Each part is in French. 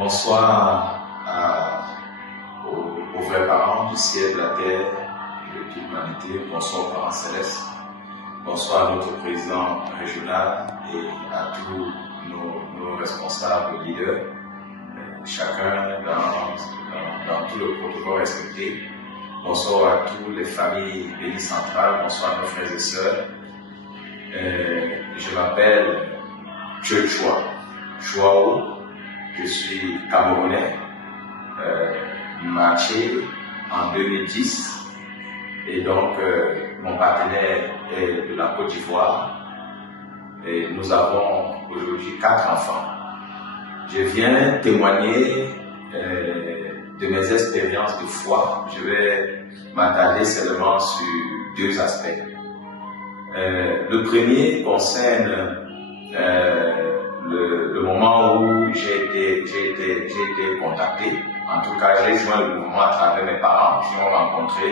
Bonsoir aux vrais parents du ciel, de la terre et de toute l'humanité. Bonsoir aux parents célestes. Bonsoir à notre président régional et à tous nos responsables leaders, chacun dans tout le protocole respecté. Bonsoir à toutes les familles bénies centrales. Bonsoir à nos frères et sœurs. Je m'appelle Chouao. Je suis camerounais, marché en 2010 et donc mon partenaire est de la Côte d'Ivoire et nous avons aujourd'hui 4 enfants. Je viens témoigner de mes expériences de foi. Je vais m'attarder seulement sur 2 aspects. Le premier concerne le moment où j'ai été contacté. En tout cas, j'ai joint le mouvement à travers mes parents qui ont rencontré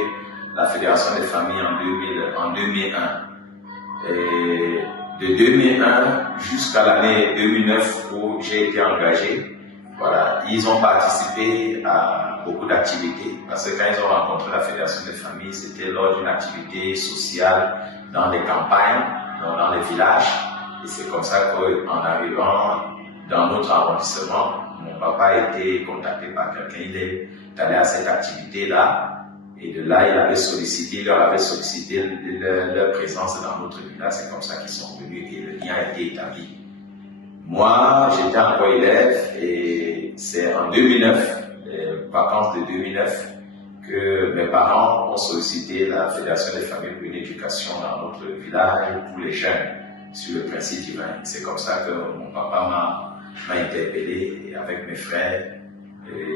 la Fédération des familles en 2001. Et de 2001 jusqu'à l'année 2009 où j'ai été engagé, voilà, ils ont participé à beaucoup d'activités parce que quand ils ont rencontré la Fédération des familles, c'était lors d'une activité sociale dans des campagnes, dans les villages. Et c'est comme ça qu'en arrivant dans notre arrondissement, mon papa a été contacté par quelqu'un. Il est allé à cette activité-là. Et de là, il leur avait sollicité leur présence dans notre village. C'est comme ça qu'ils sont venus et le lien a été établi. Moi, j'étais encore élève et c'est en 2009, les vacances de 2009, que mes parents ont sollicité la Fédération des familles pour une éducation dans notre village pour les jeunes sur le principe divin. C'est comme ça que mon papa m'a interpellé et avec mes frères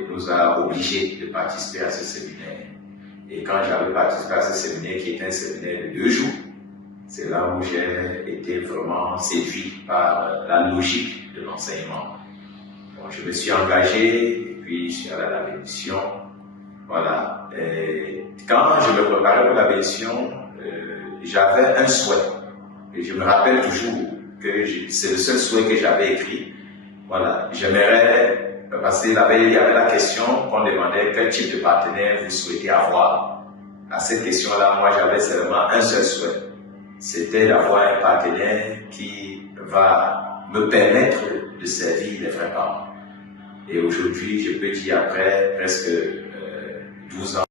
nous a obligés de participer à ce séminaire. Et quand j'avais participé à ce séminaire qui était un séminaire de 2 jours, c'est là où j'ai été vraiment séduit par la logique de l'enseignement. Bon, je me suis engagé et puis je suis allé à la bénédiction. Voilà. Et quand je me préparais pour la bénédiction, j'avais un souhait. Et je me rappelle toujours que c'est le seul souhait que j'avais écrit. Voilà, j'aimerais, parce qu'il y avait la question qu'on demandait quel type de partenaire vous souhaitez avoir. À cette question-là, moi j'avais seulement un seul souhait. C'était d'avoir un partenaire qui va me permettre de servir les vrais parents. Et aujourd'hui, je peux dire après presque 12 ans,